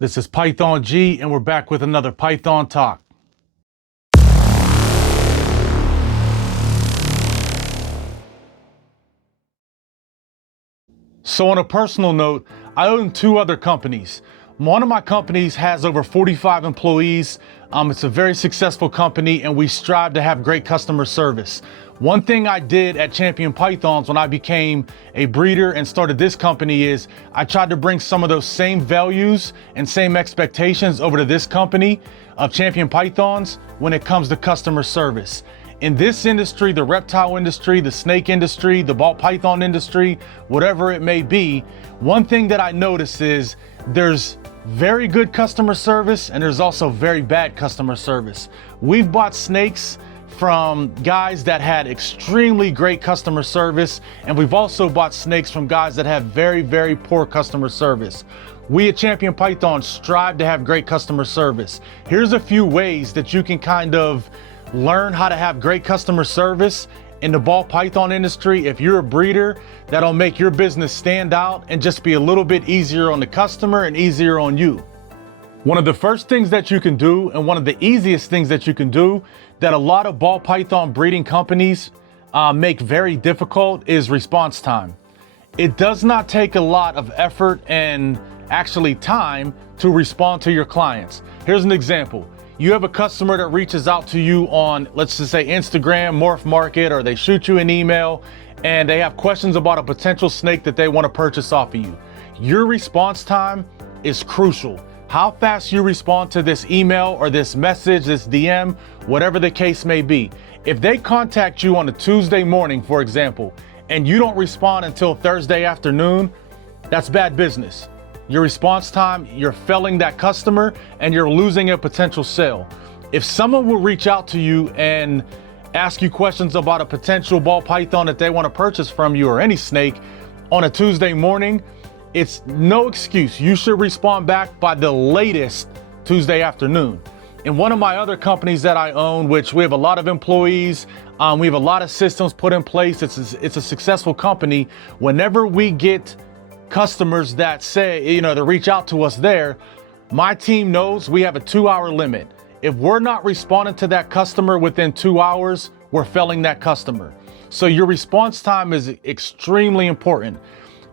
This is Python G, and we're back with another Python Talk. So on a personal note, I own two other companies. One of my companies has over 45 employees. It's a very successful company, and we strive to have great customer service. One thing I did at Champion Pythons when I became a breeder and started this company is I tried to bring some of those same values and same expectations over to this company of Champion Pythons when it comes to customer service. In this industry, the reptile industry, the snake industry, the ball python industry, whatever it may be, one thing that I notice is there's very good customer service and there's also very bad customer service. We've bought snakes from guys that had extremely great customer service, and we've also bought snakes from guys that have very, very poor customer service. We at Champion Python strive to have great customer service. Here's a few ways that you can kind of learn how to have great customer service in the ball python industry. If you're a breeder, that'll make your business stand out and just be a little bit easier on the customer and easier on you. One of the first things that you can do, and one of the easiest things that you can do that a lot of ball python breeding companies make very difficult is response time. It does not take a lot of effort and actually time to respond to your clients. Here's an example. You have a customer that reaches out to you on, let's just say Instagram, Morph Market, or they shoot you an email and they have questions about a potential snake that they want to purchase off of you. Your response time is crucial. How fast you respond to this email or this message, this DM, whatever the case may be. If they contact you on a Tuesday morning, for example, and you don't respond until Thursday afternoon, that's bad business. Your response time, you're failing that customer and you're losing a potential sale. If someone will reach out to you and ask you questions about a potential ball python that they want to purchase from you or any snake on a Tuesday morning, it's no excuse. You should respond back by the latest Tuesday afternoon. In one of my other companies that I own, which we have a lot of employees, we have a lot of systems put in place. It's a successful company. Whenever we get customers that say, that reach out to us there, my team knows we have a 2-hour limit. If we're not responding to that customer within 2 hours, we're failing that customer. So your response time is extremely important.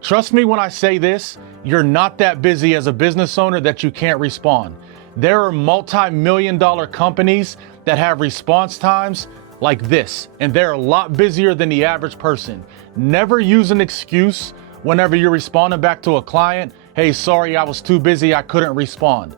Trust me when I say this, you're not that busy as a business owner that you can't respond. There are multi-million-dollar companies that have response times like this, and they're a lot busier than the average person. Never use an excuse whenever you're responding back to a client. Hey, sorry, I was too busy, I couldn't respond.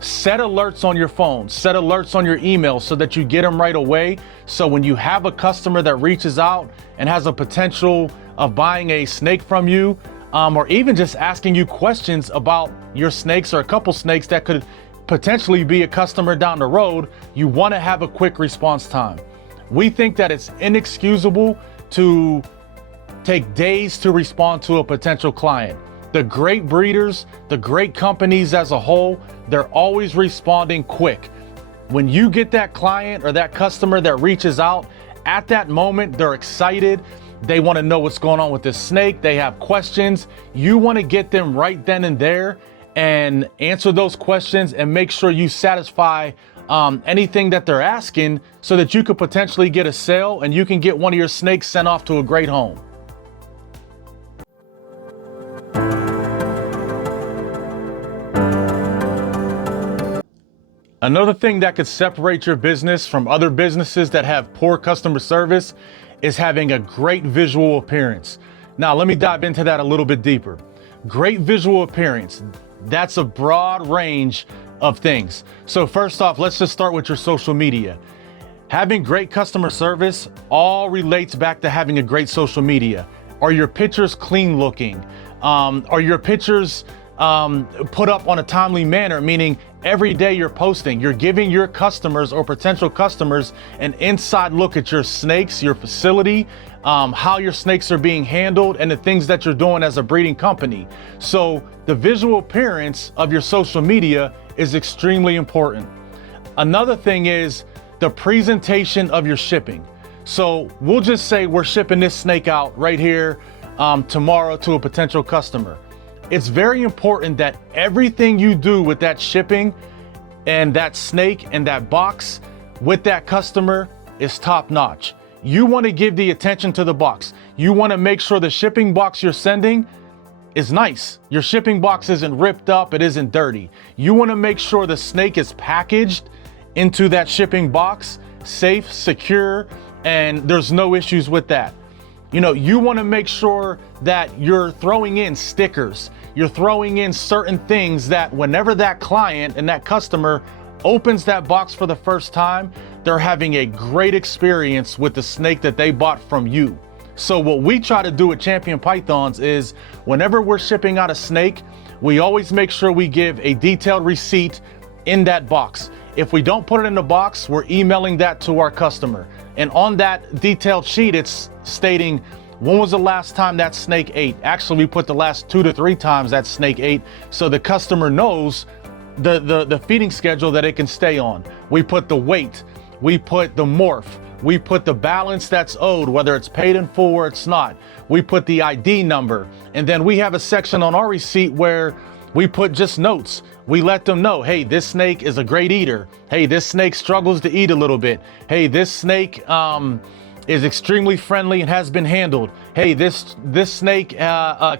Set alerts on your phone, set alerts on your email so that you get them right away. So when you have a customer that reaches out and has a potential of buying a snake from you, or even just asking you questions about your snakes or a couple snakes that could potentially be a customer down the road, you want to have a quick response time. We think that it's inexcusable to take days to respond to a potential client. The great breeders, the great companies as a whole, they're always responding quick. When you get that client or that customer that reaches out, at that moment, they're excited. They want to know what's going on with this snake. They have questions. You want to get them right then and there and answer those questions and make sure you satisfy anything that they're asking so that you could potentially get a sale and you can get one of your snakes sent off to a great home. Another thing that could separate your business from other businesses that have poor customer service is having a great visual appearance. Now, let me dive into that a little bit deeper. Great visual appearance, that's a broad range of things. So first off, let's just start with your social media. Having great customer service all relates back to having a great social media. Are your pictures clean looking? Are your pictures put up on a timely manner, meaning every day you're posting, you're giving your customers or potential customers an inside look at your snakes, your facility, how your snakes are being handled, and the things that you're doing as a breeding company. So the visual appearance of your social media is extremely important. Another thing is the presentation of your shipping. So we'll just say we're shipping this snake out right here tomorrow to a potential customer. It's very important that everything you do with that shipping and that snake and that box with that customer is top notch. You want to give the attention to the box. You want to make sure the shipping box you're sending is nice. Your shipping box isn't ripped up, it isn't dirty. You want to make sure the snake is packaged into that shipping box, safe, secure, and there's no issues with that. You know, you want to make sure that you're throwing in stickers, you're throwing in certain things that whenever that client and that customer opens that box for the first time, they're having a great experience with the snake that they bought from you. So what we try to do at Champion Pythons is whenever we're shipping out a snake, we always make sure we give a detailed receipt in that box. If we don't put it in the box, we're emailing that to our customer. And on that detailed sheet, it's stating when was the last time that snake ate. Actually, we put the last 2 to 3 times that snake ate, so the customer knows the feeding schedule that it can stay on. We put the weight, we put the morph, we put the balance that's owed, whether it's paid in full or it's not. We put the ID number, and then we have a section on our receipt where we put just notes. We let them know, hey, this snake is a great eater. Hey, this snake struggles to eat a little bit. Hey, this snake is extremely friendly and has been handled. Hey, this snake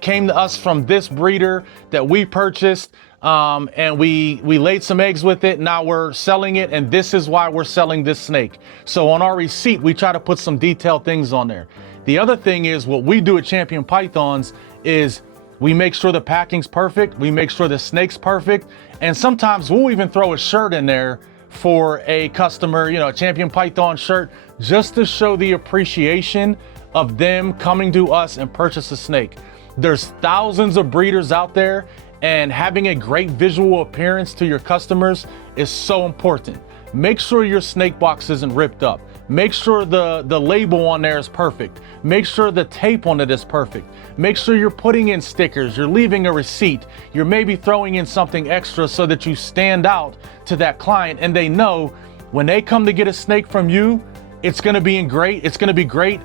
came to us from this breeder that we purchased, and we laid some eggs with it. Now we're selling it, and this is why we're selling this snake. So on our receipt, we try to put some detailed things on there. The other thing is what we do at Champion Pythons is we make sure the packing's perfect. We make sure the snake's perfect. And sometimes we'll even throw a shirt in there for a customer, you know, a Champion Python shirt, just to show the appreciation of them coming to us and purchase a snake. There's thousands of breeders out there, and having a great visual appearance to your customers is so important. Make sure your snake box isn't ripped up. Make sure the label on there is perfect. Make sure the tape on it is perfect. Make sure you're putting in stickers, you're leaving a receipt, you're maybe throwing in something extra so that you stand out to that client and they know when they come to get a snake from you, it's gonna be great,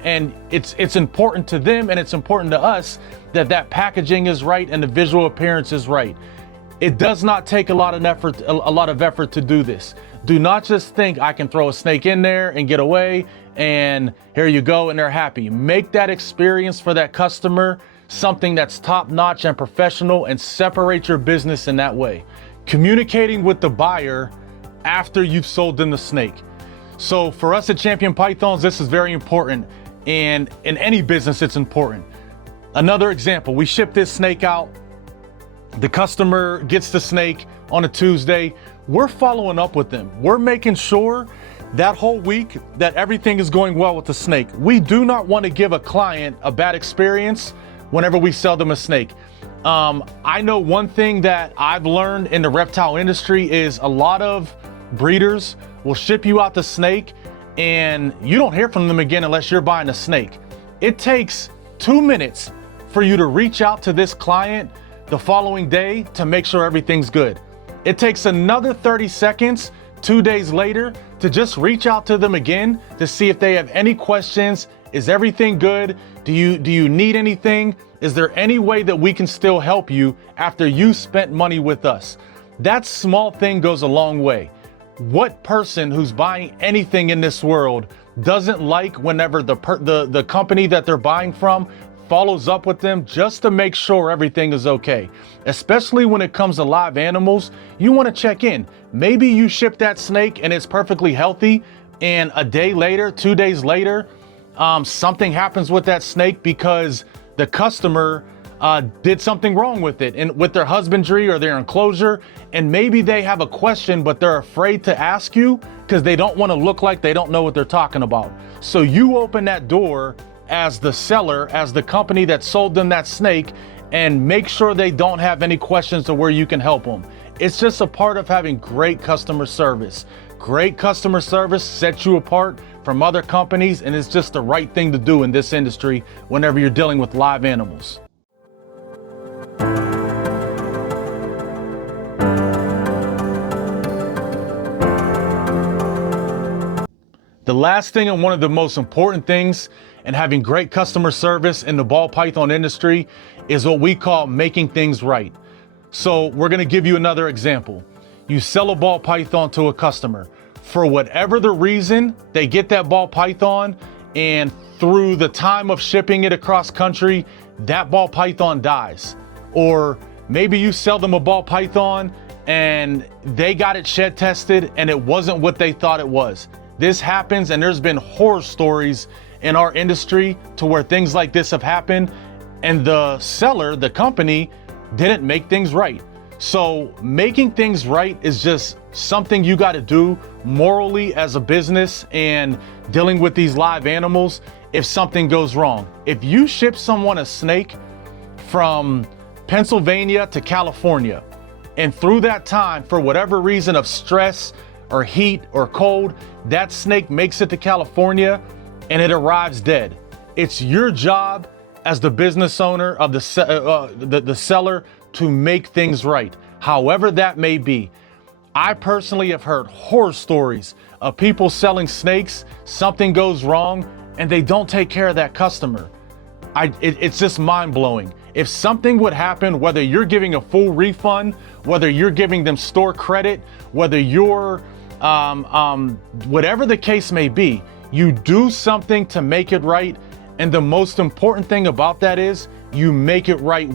and it's important to them and it's important to us that that packaging is right and the visual appearance is right. It does not take a lot of effort to do this. Do not just think I can throw a snake in there and get away and here you go and they're happy. Make that experience for that customer something that's top notch and professional, and separate your business in that way. Communicating with the buyer after you've sold them the snake. So for us at Champion Pythons, this is very important, and in any business it's important. Another example, we ship this snake out. The customer gets the snake on a Tuesday. We're following up with them. We're making sure that whole week that everything is going well with the snake. We do not want to give a client a bad experience whenever we sell them a snake. I know one thing that I've learned in the reptile industry is a lot of breeders will ship you out the snake and you don't hear from them again unless you're buying a snake. It takes 2 minutes for you to reach out to this client the following day to make sure everything's good. It takes another 30 seconds 2 days later to just reach out to them again to see if they have any questions. Is everything good? Do you need anything? Is there any way that we can still help you after you spent money with us? That small thing goes a long way. What person who's buying anything in this world doesn't like whenever the company that they're buying from follows up with them just to make sure everything is okay? Especially when it comes to live animals, you want to check in. Maybe you ship that snake and it's perfectly healthy, and a day later, 2 days later, something happens with that snake because the customer did something wrong with it and with their husbandry or their enclosure, and maybe they have a question but they're afraid to ask you because they don't want to look like they don't know what they're talking about. So you open that door as the seller, as the company that sold them that snake, and make sure they don't have any questions to where you can help them. It's just a part of having great customer service. Great customer service sets you apart from other companies, and it's just the right thing to do in this industry whenever you're dealing with live animals. The last thing and one of the most important things in having great customer service in the ball python industry is what we call making things right. So we're gonna give you another example. You sell a ball python to a customer. For whatever the reason, they get that ball python, and through the time of shipping it across country, that ball python dies. Or maybe you sell them a ball python and they got it shed tested and it wasn't what they thought it was. This happens, and there's been horror stories in our industry to where things like this have happened, and the seller, the company, didn't make things right. So making things right is just something you got to do morally as a business and dealing with these live animals if something goes wrong. If you ship someone a snake from Pennsylvania to California, and through that time, for whatever reason of stress or heat or cold, that snake makes it to California and it arrives dead, it's your job as the business owner of the seller to make things right, however that may be. I personally have heard horror stories of people selling snakes, something goes wrong, and they don't take care of that customer. It's just mind-blowing. If something would happen, whether you're giving a full refund, whether you're giving them store credit, whether you're, whatever the case may be, you do something to make it right. And the most important thing about that is you make it right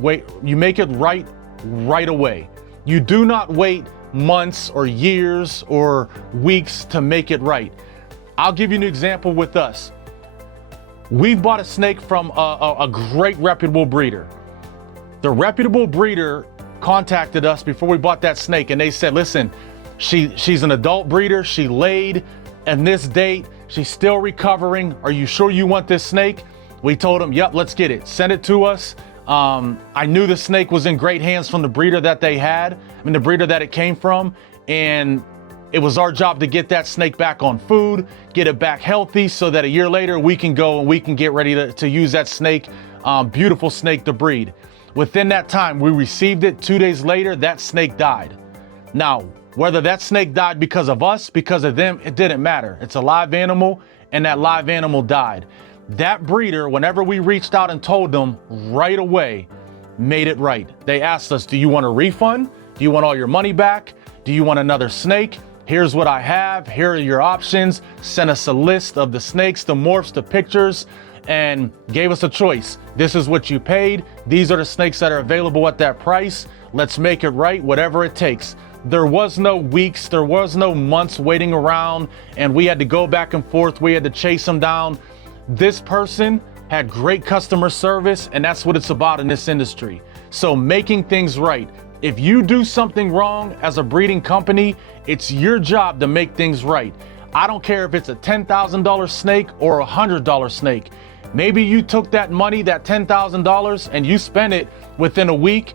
right away. You do not wait months or years or weeks to make it right. I'll give you an example with us. We bought a snake from a great reputable breeder. The reputable breeder contacted us before we bought that snake, and they said, listen, she's an adult breeder. She laid and this date, she's still recovering. Are you sure you want this snake? We told them, yep, let's get it. Send it to us. I knew the snake was in great hands from the breeder that they had, the breeder that it came from. And it was our job to get that snake back on food, get it back healthy so that a year later we can go and we can get ready to use that snake, beautiful snake to breed. Within that time, we received it. 2 days later, that snake died. Now, whether that snake died because of us, because of them, it didn't matter. It's a live animal, and that live animal died. That breeder, whenever we reached out and told them right away, made it right. They asked us, do you want a refund? Do you want all your money back? Do you want another snake? Here's what I have. Here are your options. Sent us a list of the snakes, the morphs, the pictures, and gave us a choice. This is what you paid. These are the snakes that are available at that price. Let's make it right, whatever it takes. There was no weeks, there was no months waiting around, and we had to go back and forth. We had to chase them down. This person had great customer service, and that's what it's about in this industry. So making things right. If you do something wrong as a breeding company, it's your job to make things right. I don't care if it's a $10,000 snake or a $100 snake. Maybe you took that money, that $10,000, and you spent it within a week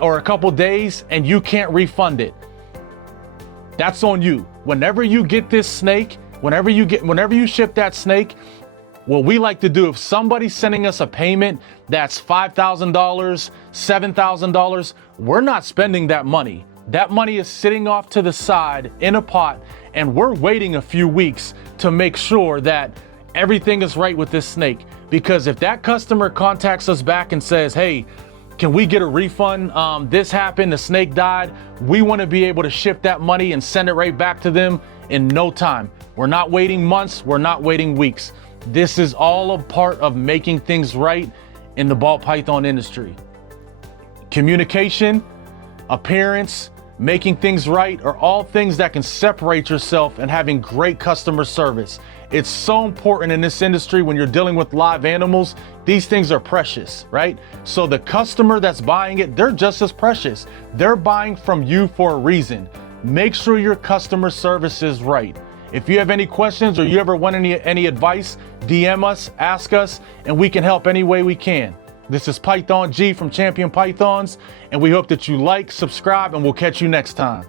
or a couple days, and you can't refund it. That's on you. Whenever you get this snake, whenever you ship that snake, what we like to do, if somebody's sending us a payment that's $5,000, $7,000, we're not spending that money. That money is sitting off to the side in a pot, and we're waiting a few weeks to make sure that everything is right with this snake. Because if that customer contacts us back and says, hey, can we get a refund? This happened, the snake died. We want to be able to ship that money and send it right back to them in no time. We're not waiting months, we're not waiting weeks. This is all a part of making things right in the ball python industry. Communication, appearance, making things right are all things that can separate yourself and having great customer service. It's so important in this industry when you're dealing with live animals. These things are precious, right? So the customer that's buying it, they're just as precious. They're buying from you for a reason. Make sure your customer service is right. If you have any questions or you ever want any advice, DM us, ask us, and we can help any way we can. This is Python G from Champion Pythons, and we hope that you like, subscribe, and we'll catch you next time.